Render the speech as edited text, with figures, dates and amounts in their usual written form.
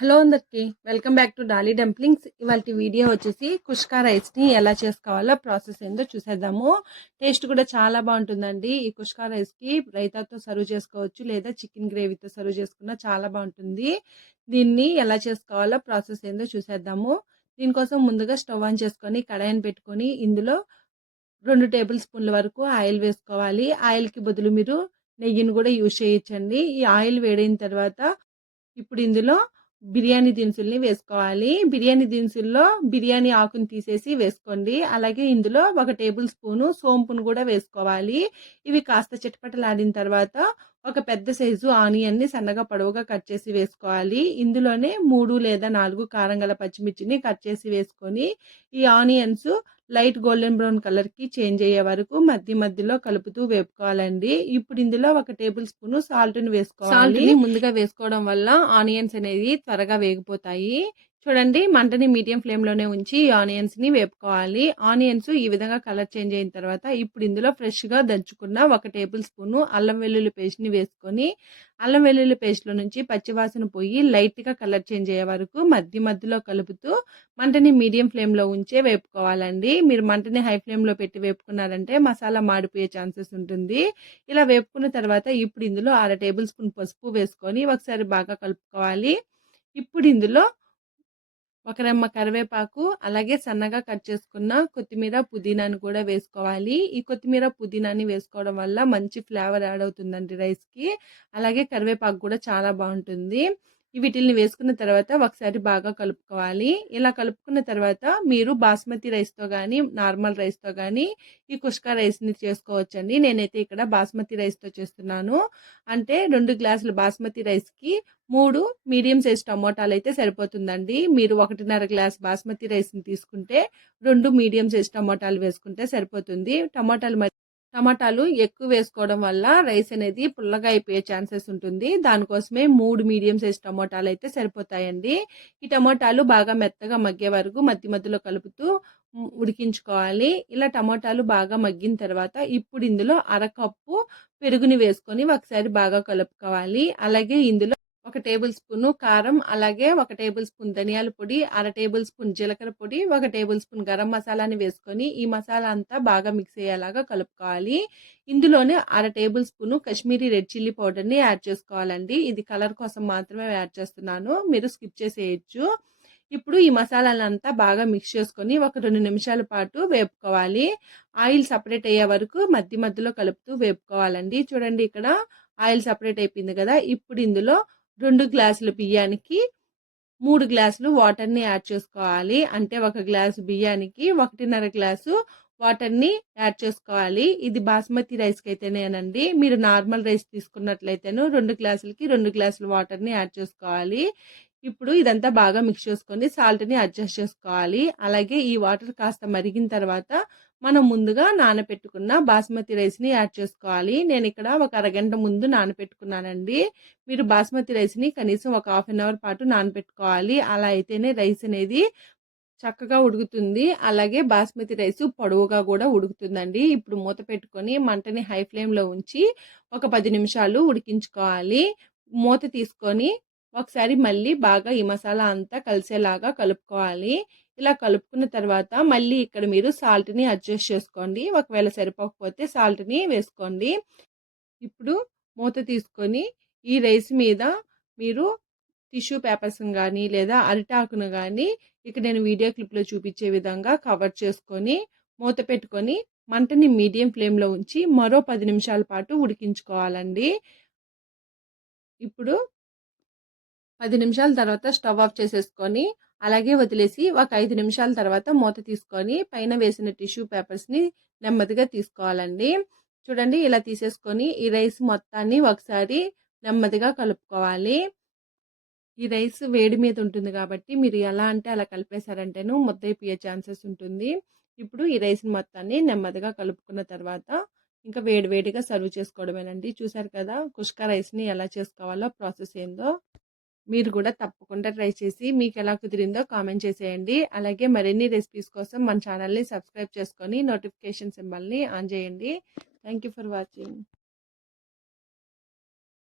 Hello అందరికి welcome back to Dolly dumplings. ఇవాళ video వచ్చేసి కుష్కా రైస్ని ఎలా చేసుకోవాలో ప్రాసెస్ ఏందో చూసేద్దాము. టేస్ట్ కూడా చాలా బాగుంటుందండి. ఈ కుష్కా రైస్కి రైతాతో సర్వ్ చేసుకోవచ్చు, లేదా చికెన్ గ్రేవీతో సర్వ్ చేసుకున్నా చాలా బాగుంటుంది. దీన్ని ఎలా చేసుకోవాలో ప్రాసెస్ ఏందో చూసేద్దాము. దీనికోసం ముందుగా స్టవ్ ఆన్ చేసుకొని కడాయిని పెట్టుకొని ఇందులో 2 టేబుల్ స్పూన్ల వరకు ఆయిల్ వేసుకోవాలి. ఆయిల్కి బదులు మీరు నెయ్యిని కూడా యూజ్ చేయొచ్చండి. ఈ ఆయిల్ వేడైన తర్వాత ఇప్పుడు ఇందులో బిర్యానీ దినుసుల్ని వేసుకోవాలి. బిర్యానీ దినుసుల్లో బిర్యానీ ఆకుని తీసేసి వేసుకోండి. అలాగే ఇందులో 1 టేబుల్ స్పూను సోంపును కూడా వేసుకోవాలి. ఇవి కాస్త చిటపటలాడిన తర్వాత ఒక పెద్ద సైజు ఆనియన్ని సన్నగా పొడవుగా కట్ చేసి వేసుకోవాలి. ఇందులోనే 3 లేదా 4 కారం గల పచ్చిమిర్చిని కట్ చేసి వేసుకొని ఈ onions light golden brown colour కి చేంజ్ అయ్యే వరకు మధ్యలో కలుపుతూ వేపుకోవాలండి. ఇప్పుడు ఇందులో 1 టేబుల్ స్పూన్ సాల్ట్ ని వేసుకోవాలి. సాల్ట్ ని ముందుగా వేసుకోవడం వల్ల ఆనియన్స్ అనేది త్వరగా వేగిపోతాయి. చూడండి, మంటని మీడియం ఫ్లేమ్ లోనే ఉంచి ఆనియన్స్ ని వేపుకోవాలి. ఆనియన్స్ ఈ విధంగా కలర్ చేంజ్ అయిన తర్వాత ఇప్పుడు ఇందులో ఫ్రెష్ గా దంచుకున్న 1 టేబుల్ స్పూన్ అల్లం వెల్లుల్లి పేస్ట్ ని వేసుకొని అల్లం వెల్లుల్లి పేస్ట్ లో నుంచి పచ్చివాసన పోయి లైట్ గా కలర్ చేంజ్ అయ్యే వరకు మధ్యలో కలుపుతూ మంటని మీడియం ఫ్లేమ్ లో ఉంచే వేపుకోవాలండి. మీరు మంటని హై ఫ్లేమ్ లో పెట్టి వేపుకున్నారంటే మసాలా మాడిపోయే ఛాన్సెస్ ఉంటుంది. ఇలా వేపుకున్న తర్వాత ఇప్పుడు ఇందులో 1/2 టేబుల్ స్పూన్ పసుపు వేసుకొని ఒకసారి బాగా కలుపుకోవాలి. ఇప్పుడు ఇందులో 1 రెమ్మ కరివేపాకు, అలాగే సన్నగా కట్ చేసుకున్న కొత్తిమీర, పుదీనాని కూడా వేసుకోవాలి. ఈ కొత్తిమీర, పుదీనాని వేసుకోవడం వల్ల మంచి ఫ్లేవర్ యాడ్ అవుతుందండి రైస్కి. అలాగే కరివేపాకు కూడా చాలా బాగుంటుంది. వీటిని వేసుకున్న తర్వాత ఒకసారి బాగా కలుపుకోవాలి. ఇలా కలుపుకున్న తర్వాత మీరు బాస్మతి రైస్తో కానీ నార్మల్ రైస్తో కానీ ఈ కుష్కా రైస్ని చేసుకోవచ్చండి. నేనైతే ఇక్కడ బాస్మతి రైస్తో చేస్తున్నాను. అంటే 2 గ్లాసులు బాస్మతి రైస్కి 3 మీడియం సైజ్ టమోటాలు అయితే సరిపోతుందండి. మీరు 1.5 గ్లాస్ బాస్మతి రైస్ని తీసుకుంటే 2 మీడియం సైజ్ టమోటాలు వేసుకుంటే సరిపోతుంది. టమాటాలు ఎక్కువ వేసుకోవడం వల్ల రైస్ అనేది పుల్లగా అయిపోయే ఛాన్సెస్ ఉంటుంది. దానికోసమే 3 మీడియం సైజ్ టమోటాలు అయితే సరిపోతాయండి. ఈ టమోటాలు బాగా మెత్తగా మగ్గే వరకు మధ్యలో కలుపుతూ ఉడికించుకోవాలి. ఇలా టమోటాలు బాగా మగ్గిన తర్వాత ఇప్పుడు ఇందులో 1/2 కప్పు పెరుగుని వేసుకొని ఒకసారి బాగా కలుపుకోవాలి. అలాగే ఇందులో 1 టేబుల్ స్పూన్ కారం, అలాగే 1 టేబుల్ స్పూన్ ధనియాల పొడి, 1/2 టేబుల్ స్పూన్ జీలకర్ర పొడి, 1 టేబుల్ స్పూన్ గరం మసాలాని వేసుకొని ఈ మసాలా అంతా బాగా మిక్స్ అయ్యేలాగా కలుపుకోవాలి. ఇందులోనే 1/2 table spoon Kashmiri red chilli పౌడర్ని యాడ్ చేసుకోవాలండి. ఇది కలర్ కోసం మాత్రమే యాడ్ చేస్తున్నాను, మీరు స్కిప్ చేసేయచ్చు. ఇప్పుడు ఈ మసాలాలంతా బాగా మిక్స్ చేసుకొని ఒక 2 నిమిషాల పాటు వేపుకోవాలి. ఆయిల్ సపరేట్ అయ్యే వరకు మధ్యలో కలుపుతూ వేపుకోవాలండి. చూడండి, ఇక్కడ ఆయిల్ సపరేట్ అయిపోయింది కదా. ఇప్పుడు ఇందులో 2 గ్లాసుల బియ్యానికి 3 గ్లాసులు వాటర్ని యాడ్ చేసుకోవాలి. అంటే 1 గ్లాసు బియ్యానికి 1.5 గ్లాసు వాటర్ని యాడ్ చేసుకోవాలి. ఇది బాస్మతి రైస్కి అయితేనేనండి. మీరు నార్మల్ రైస్ తీసుకున్నట్లయితేను 2 గ్లాసులకి 2 గ్లాసులు వాటర్ని యాడ్ చేసుకోవాలి. ఇప్పుడు ఇదంతా బాగా మిక్స్ చేసుకొని సాల్ట్ని అడ్జస్ట్ చేసుకోవాలి. అలాగే ఈ వాటర్ కాస్త మరిగిన తర్వాత మనం ముందుగా నానబెట్టుకున్న బాస్మతి రైస్ని యాడ్ చేసుకోవాలి. నేను ఇక్కడ ఒక అరగంట ముందు నానబెట్టుకున్నానండి. మీరు బాస్మతి రైస్ని కనీసం ఒక హాఫ్ అన్ అవర్ పాటు నానబెట్టుకోవాలి. అలా అయితేనే రైస్ అనేది చక్కగా ఉడుకుతుంది. అలాగే బాస్మతి రైస్ పొడవుగా కూడా ఉడుకుతుందండి. ఇప్పుడు మూత పెట్టుకొని మంటని హై ఫ్లేమ్లో ఉంచి ఒక 10 నిమిషాలు ఉడికించుకోవాలి. మూత తీసుకొని ఒకసారి మళ్ళీ బాగా ఈ మసాలా అంతా కలిసేలాగా కలుపుకోవాలి. ఇలా కలుపుకున్న తర్వాత మళ్ళీ ఇక్కడ మీరు సాల్ట్ని అడ్జస్ట్ చేసుకోండి. ఒకవేళ సరిపోకపోతే సాల్ట్ని వేసుకోండి. ఇప్పుడు మూత తీసుకొని ఈ రైస్ మీద మీరు టిష్యూ పేపర్స్ కానీ లేదా అరిటాకును కానీ ఇక్కడ నేను వీడియో క్లిప్లో చూపించే విధంగా కవర్ చేసుకొని మూత పెట్టుకొని మంటని మీడియం ఫ్లేమ్లో ఉంచి మరో 10 నిమిషాల పాటు ఉడికించుకోవాలండి. ఇప్పుడు 10 నిమిషాల తర్వాత స్టవ్ ఆఫ్ చేసేసుకొని అలాగే వదిలేసి ఒక 5 నిమిషాల తర్వాత మూత తీసుకొని పైన వేసిన టిష్యూ పేపర్స్ని నెమ్మదిగా తీసుకోవాలండి. చూడండి, ఇలా తీసేసుకొని ఈ రైస్ మొత్తాన్ని ఒకసారి నెమ్మదిగా కలుపుకోవాలి. ఈ రైస్ వేడి మీద ఉంటుంది కాబట్టి మీరు ఎలా అంటే అలా కలిపేశారంటేను ముద్దయిపోయే ఛాన్సెస్ ఉంటుంది. ఇప్పుడు ఈ రైస్ మొత్తాన్ని నెమ్మదిగా కలుపుకున్న తర్వాత ఇంకా వేడివేడిగా సర్వ్ చేసుకోవడమేనండి. చూసారు కదా కుష్కా రైస్ని ఎలా చేసుకోవాలో ప్రాసెస్ ఏందో. మీరు కూడా తప్పకుండా ట్రై చేసి మీకు ఎలా కుదిరిందో కామెంట్ చేసేయండి. అలాగే మరిన్ని రెసిపీస్ కోసం మన ఛానల్ని సబ్స్క్రైబ్ చేసుకొని నోటిఫికేషన్ సింబల్ని ఆన్ చేయండి. Thank you for watching.